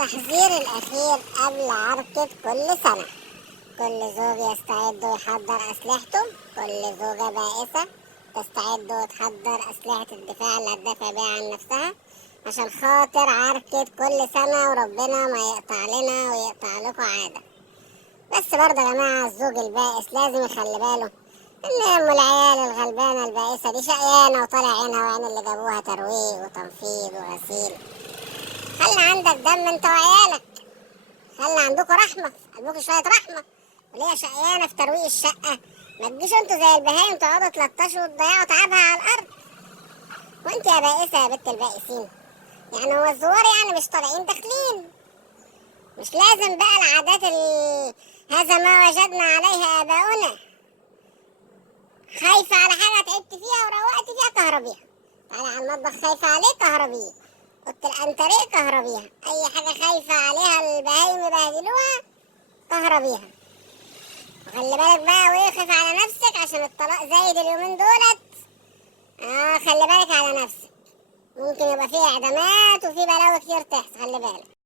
التحذير الأخير قبل عركة كل سنة. كل زوج يستعد ويحضر أسلحته، كل زوجة بائسة تستعد وتحضر أسلحة الدفاع اللي هتدافع بيها عن نفسها عشان خاطر عركة كل سنة، وربنا ما يقطع لنا ويقطع لكم عادة. بس برضه يا جماعة الزوج البائس لازم يخلي باله إن أم العيال الغلبانة البائسة دي شقيانة وطالع عينها وعين اللي جابوها ترويق وتنفيض وغسيل. خلي عندك دم انت وعيالك، خلي عندكوا رحمة، عندكوا شوية رحمة. وليه شقيانة في ترويق الشقة؟ ما تجيش انتوا زي البهايم تقعدوا تلطشوا وتضيعوا تعبها على الأرض. وانت يا بائسة يا بنت البائسين، يعني هو الزوار يعني مش طالعين داخلين؟ مش لازم بقى العادات هذا ما وجدنا عليها آباؤنا. خايفة على حاجة تعبت فيها وروقت فيها كهربيها، تعالي على المطبخ خايفة عليه كهربيه، اوضة الانتريه كهربيها، اي حاجة خايفة عليها البهايم يبهدلوها كهربيها. وخلي بالك بقى ويخف على نفسك عشان الطلاق زايد اليومين دولت. خلي بالك على نفسك، ممكن يبقى فيه اعدامات وفيه بلاوي كتير تحصل، خلي بالك.